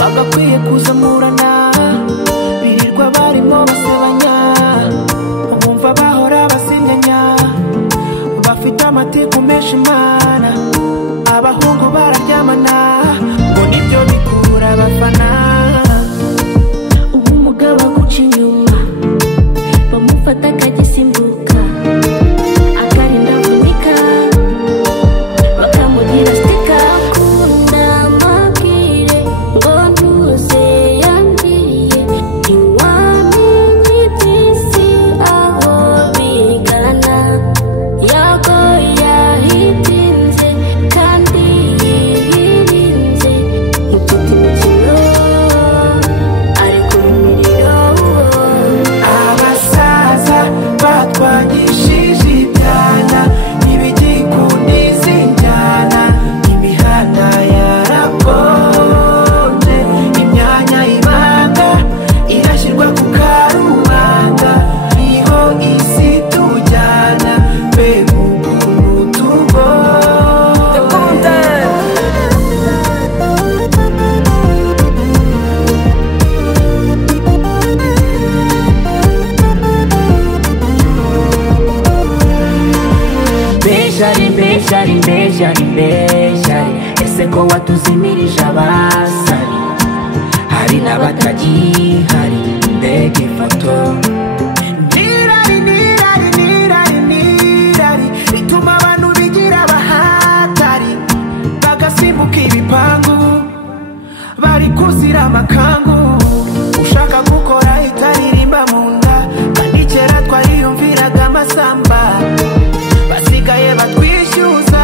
bagakwiye kuzamurana birirwa barimo basebanya bumva bahora basinyanya bafite amatiku menshi mana abahungu bararyamana ngo nibyo bikura abafana umugabo aguca inyuma bamufata akagisimbuka akarinda avunika bakamugira stika akunda amabwire ngo ntuze yambwiye ntiwamenye iby'isi aho bigana yago yahitinze kandi yirinze ntitute imikino ari ku miriro abasaza batwanyishije ibyana ntibigikunda izi njyana imihanda yarakonje imyanya ibanga irashyirwa ku karubanda niho isi tujyana mbega ukuntu tugomba Bejari, bejari, bejari, bejari ese ko watuzimirije abasari hari n'abatagihari mbega ifoto nirari nirari nirari nirari rituma abantu bigira abahatari bagasimbuka ibipangu bari kuzira amakangu ushaka gukora itaririmba mu nda kandi kera twariyumviraga amasamba basigaye batwishyuza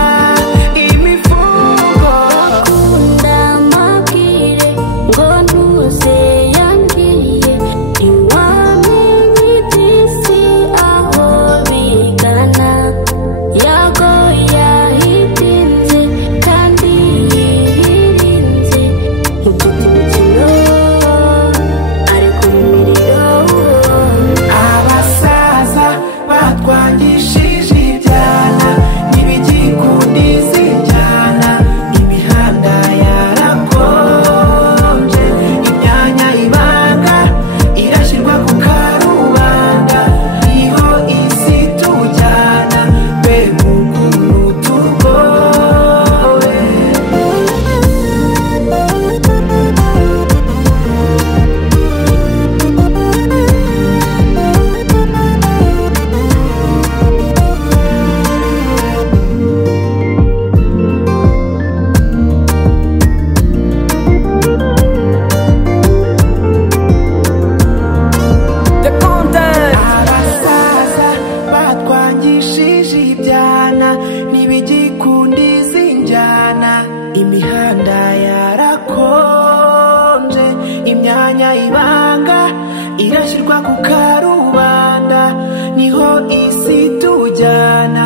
imifungo akunda amabwire ngo ntuze yambwiye ntiwamenye iby'isi aho bigana yago yahitinze kandi yirinze ntitute imikino ari ku miriro abasaza batwangishije ibyana ntibigikunda izi njyana imihanda yarakonje imyanya ibanga irashyirwa ku karubanda niho isi tujyana mbega ukuntu tugowe abasaza batwangishije ibyana ntibigikunda izi njyana imihanda yarakonje imyanya ibanga irashyirwa ku karubanda niho isi tujyana